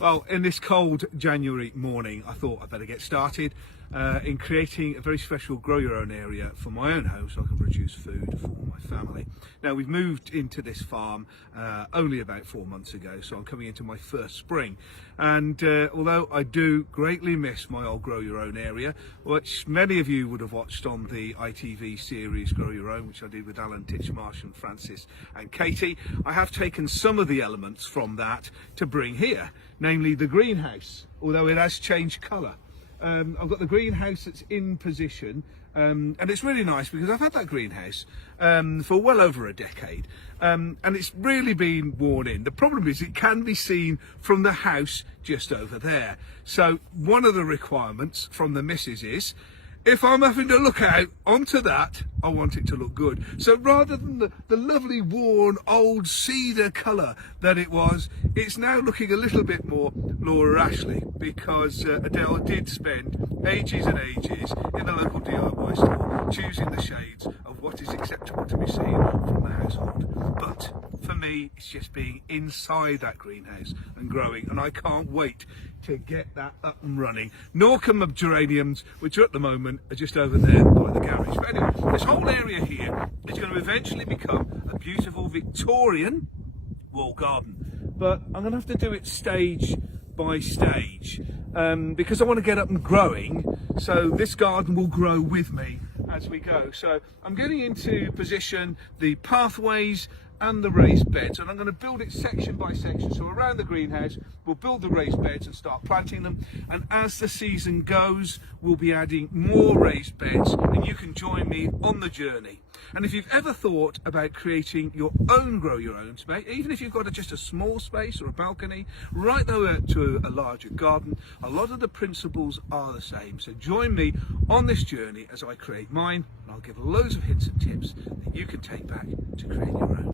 Well, in this cold January morning, I thought I'd better get started in creating a very special grow your own area for my own home so I can produce food for my family. Now, we've moved into this farm only about 4 months ago, so I'm coming into my first spring. And although I do greatly miss my old grow your own area, which many of you would have watched on the ITV series Grow Your Own, which I did with Alan Titchmarsh and Francis and Katie, I have taken some of the elements from that to bring here, namely the greenhouse, although it has changed colour. I've got the greenhouse that's in position, and it's really nice because I've had that greenhouse for well over a decade, and it's really been worn in. The problem is it can be seen from the house just over there. So one of the requirements from the missus is, if I'm having to look out onto that, I want it to look good. So rather than the lovely worn old cedar colour that it was, it's now looking a little bit more Laura Ashley, because Adele did spend ages and ages in the local DIY store choosing the shades of what is acceptable to be seen from the household. But for me, it's just being inside that greenhouse and growing, and I can't wait to get that up and running. Nor can my geraniums, which are at the moment are just over there by the garage. But anyway, this whole area here is going to eventually become a beautiful Victorian wall garden. But I'm going to have to do it stage by stage because I want to get up and growing, so this garden will grow with me as we go. So I'm getting into position the pathways and the raised beds, and I'm going to build it section by section. So around the greenhouse we'll build the raised beds and start planting them, and as the season goes we'll be adding more raised beds, and you can join me on the journey. And if you've ever thought about creating your own grow your own space, even if you've got just a small space or a balcony, right over to a larger garden, a lot of the principles are the same. So join me on this journey as I create mine, and I'll give loads of hints and tips that you can take back to create your own.